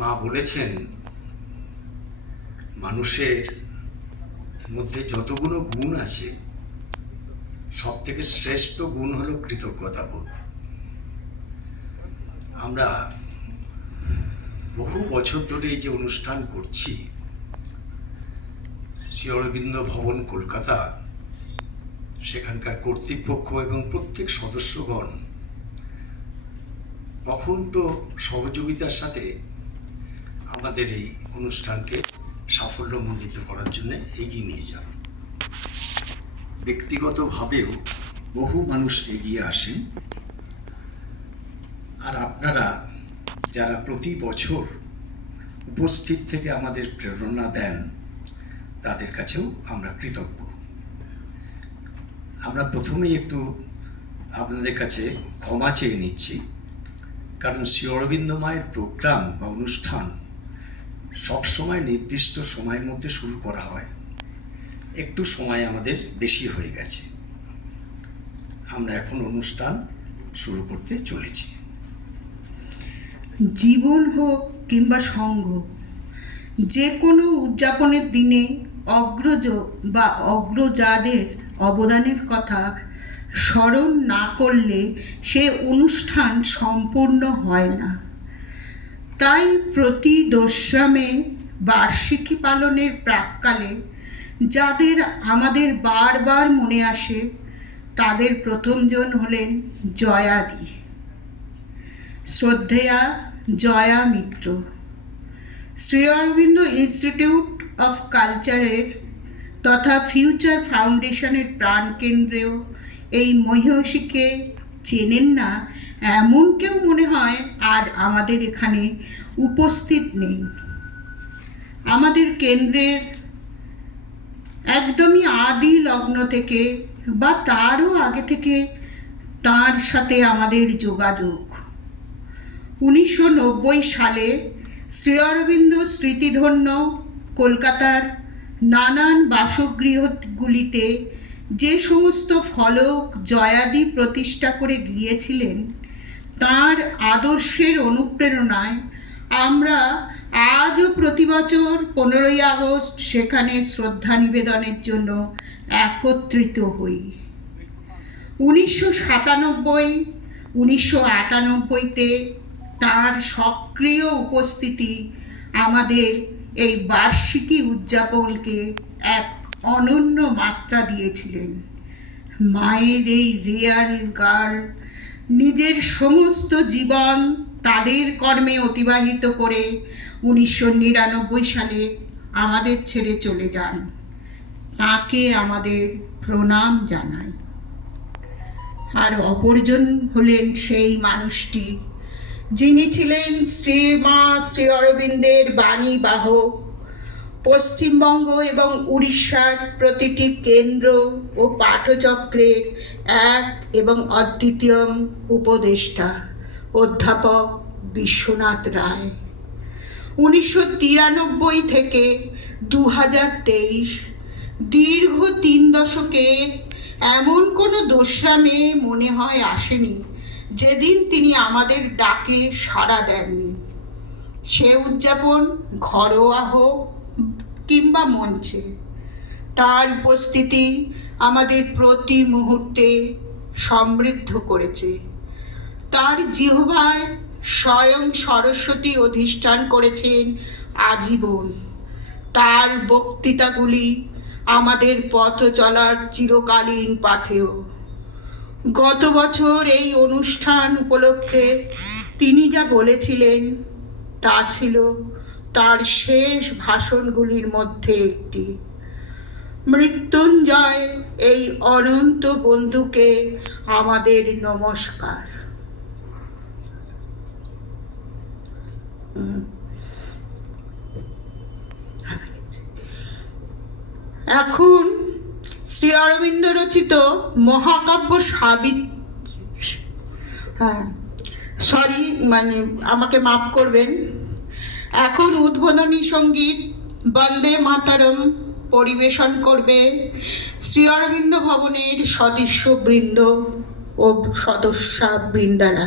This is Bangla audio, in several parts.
মা বলেছেন মানুষের মধ্যে যতগুলো গুণ আছে সব থেকে শ্রেষ্ঠ গুণ হলো কৃতজ্ঞতাবোধ। আমরা বহু বছর ধরে এই যে অনুষ্ঠান করছি, শ্রী অরবিন্দ ভবন কলকাতা, সেখানকার কর্তৃপক্ষ এবং প্রত্যেক সদস্যগণ অখণ্ড সহযোগিতার সাথে আমাদের এই অনুষ্ঠানকে সাফল্যমণ্ডিত করার জন্য এগিয়ে নিয়ে যান। ব্যক্তিগতভাবেও বহু মানুষ এগিয়ে আসেন, আর আপনারা যারা প্রতি বছর উপস্থিত থেকে আমাদের প্রেরণা দেন তাদের কাছেও আমরা কৃতজ্ঞ। আমরা প্রথমেই একটু আপনাদের কাছে ক্ষমা চেয়ে নিচ্ছি, কারণ শ্রী অরবিন্দ মায়ের প্রোগ্রাম বা অনুষ্ঠান সবসময় নির্দিষ্ট সময়ের মধ্যে শুরু করা হয়, একটু সময় আমাদের বেশি হয়ে গেছে। আমরা এখন অনুষ্ঠান শুরু করতে চলেছি। জীবন হোক কিংবা সঙ্গ, যে কোনো উদযাপনের দিনে অগ্রজ বা অগ্রজাদের অবদানের কথা স্মরণ না করলে সে অনুষ্ঠান সম্পূর্ণ হয় না। তাই প্রতি 2রা মে বার্ষিকী পালনের প্রাক্কালে যাদের আমাদের বারবার মনে আসে তাদের প্রথমজন হলেন জয়াদি। শ্রদ্ধেয়া জয়া মিত্র, শ্রী অরবিন্দ ইনস্টিটিউট অফ কালচারের তথা ফিউচার ফাউন্ডেশনের প্রাণকেন্দ্রেও এই মহিষীকে চেনেন না এমন কেউ মনে হয় আজ আমাদের এখানে উপস্থিত নেই। আমাদের কেন্দ্রের একদমই আদি লগ্ন থেকে বা তারও আগে থেকে তার সাথে আমাদের যোগাযোগ। 1990 সালে শ্রী অরবিন্দ স্মৃতিধন্য কলকাতার নানান বাসগৃহগুলিতে যে সমস্ত ফলক জয়াদি প্রতিষ্ঠা করে গিয়েছিলেন, তাঁর আদর্শের অনুপ্রেরণায় আমরা আজও প্রতি বছর 15ই আগস্ট সেখানে শ্রদ্ধা নিবেদনের জন্য একত্রিত হই। 1997, 1998-তে তার সক্রিয় উপস্থিতি আমাদের এই বার্ষিকী উদযাপনকে এক অনন্য মাত্রা দিয়েছিলেন। মায়ের এই রিয়াল গার্ল নিজের সমস্ত জীবন তাদের কর্মে অতিবাহিত করে 1999 সালে আমাদের ছেড়ে চলে যান। তাকে আমাদের প্রণাম জানাই। আর অপরজন হলেন সেই মানুষটি যিনি ছিলেন শ্রী অরবিন্দের বাণী বাহক, পশ্চিমবঙ্গ এবং উড়িষ্যার প্রতিটি কেন্দ্র ও পাঠচক্রের এক এবং অদ্বিতীয় উপদেষ্টা, অধ্যাপক বিশ্বনাথ রায়। 1993 থেকে 2023 দীর্ঘ 3 দশকে এমন কোনো 2রা মে মনে হয় আসেনি যেদিন তিনি আমাদের ডাকে সাড়া দেননি। সে উদযাপন ঘরোয়া হোক কিংবা মঞ্চে, তার উপস্থিতি আমাদের প্রতি মুহূর্তে সমৃদ্ধ করেছে। তার জিহ্বায় স্বয়ং সরস্বতী অধিষ্ঠান করেছেন আজীবন। তার বক্তৃতাগুলি আমাদের পথ চলার চিরকালীন পাথেয়। গত বছর এই অনুষ্ঠান উপলক্ষে তিনি যা বলেছিলেন তা ছিল তার শেষ ভাষণগুলির মধ্যে একটি। মৃত্যুঞ্জয় এই অনন্ত বন্ধুকে আমাদের নমস্কার। এখন শ্রী অরবিন্দ রচিত মহাকাব্য আমাকে মাফ করবেন। এখন উদ্বোধনী সঙ্গীত বন্দে মাতরম পরিবেশন করবে শ্রী অরবিন্দ ভবনের সদস্যবৃন্দ ও সদস্যবৃন্দারা।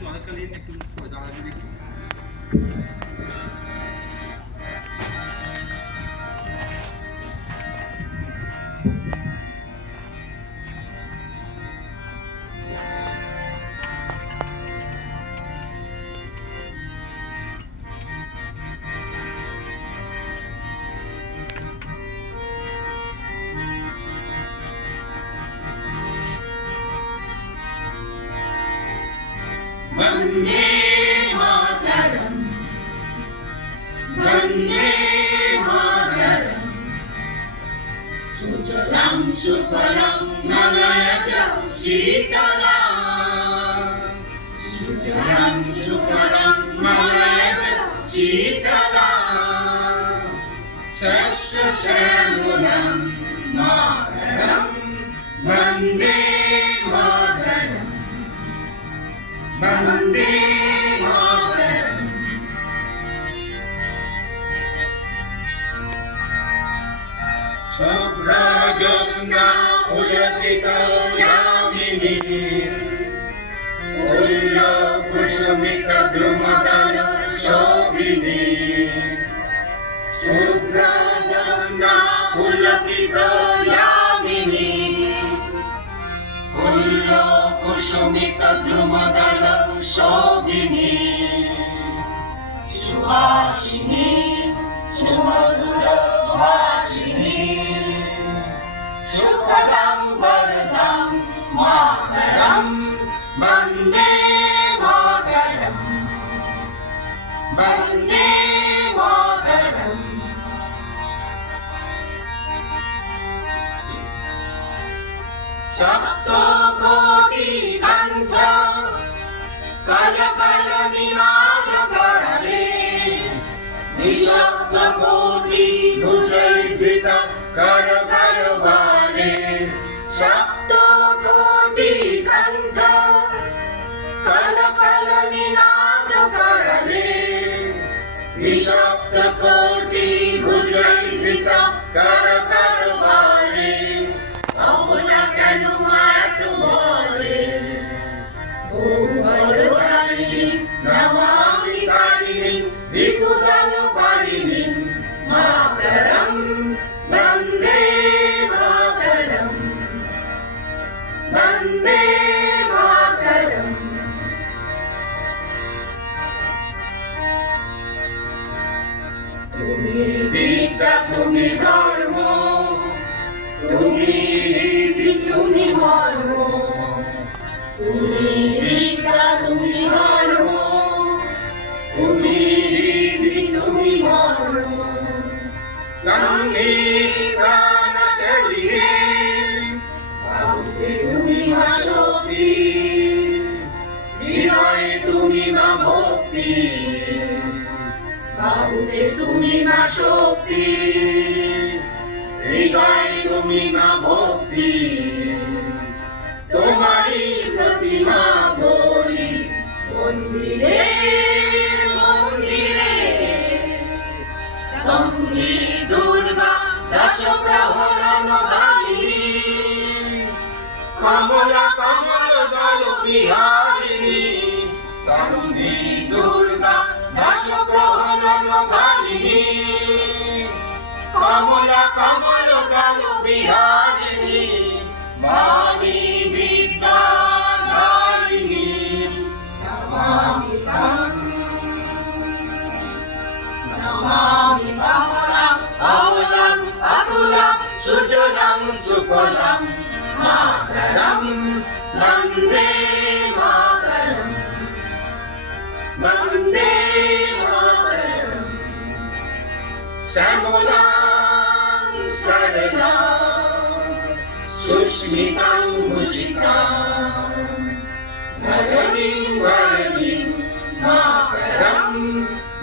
চলাকালীন একটু সরে দাঁড়াবে দেখি। वन्दे मातरम् वन्दे मातरम् सुजलां सुफलं मलयज शीतलाम् सुजलां सुफलं मलयज शीतलाम् शस्यश्यामलं मातरम् वन्दे मातरम् वन्दे मातरम् शुभ्रज्योत्स्ना पुलकितयामिनी उल्लकुसुमितद्रुमदलशोभिनी शुभ्रज्योत्स्ना पुलकितयामिनी कुसुमितद्रुमदलशोभिनी सुहासिनी सुमधुरभाषिनी सुखदं वरदं मातरं वन्दे मातरं वन्दे मातरम् सप्तकोटि कण्ठ करकर निनाद करले निःशब्दकोटि भुजैर्धृत कर कर वाले सप्तकोटि कण्ठ करकर निनाद करले निःशब्दकोटि भुजैर्धृत कर कर वाले अबला কেন মাত বলে ও বলদারিণী নমামি কারিণী বিপুদল পারিণী মাতরম বন্দে মাতরম বন্দে মাতরম তুমি বিদ্যা তুমি ধর্ম তুমি রীতি তুমি মর্ম তুমি বিদ্যা তুমি ধর্ম তুমি রীতি তুমি মর্ম তুমি প্রাণ শরীরে বাহুতে তুমি মা শক্তি হৃদয়ে তুমি মা ভক্তি বাহুতে তুমি মা শক্তি হৃদয়ে তুমি মা ভক্তি তোমারই প্রতিমা বলি মন্দিরে মন্দিরে তুমি দুর্গা দশ প্রহরণ দালিনী কমলা কমল দল বিহারিণী তুমি দুর্গা দশ প্রহরণ দালিনী কমলা কমল দল বিহারিণী বাণী বিদ্যা দায়িনী নমামি তং নমামি কমলাং অমলাং অতুলাং সুজলাং সুফলাং মাতরম বন্দে মাতরম বন্দে মাতরম শ্যামলাং সরলাং সুস্মিতাং ভূষিতাং ধরণীং বরণীং মাতরম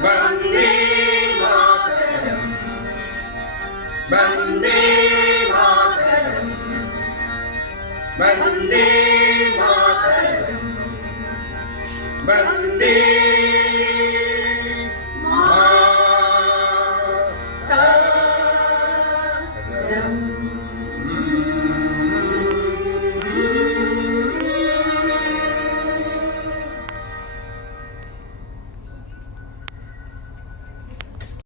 বন্দে মাতরম বন্দে মাতরম বন্দে মাতরম বন্দে মাতরম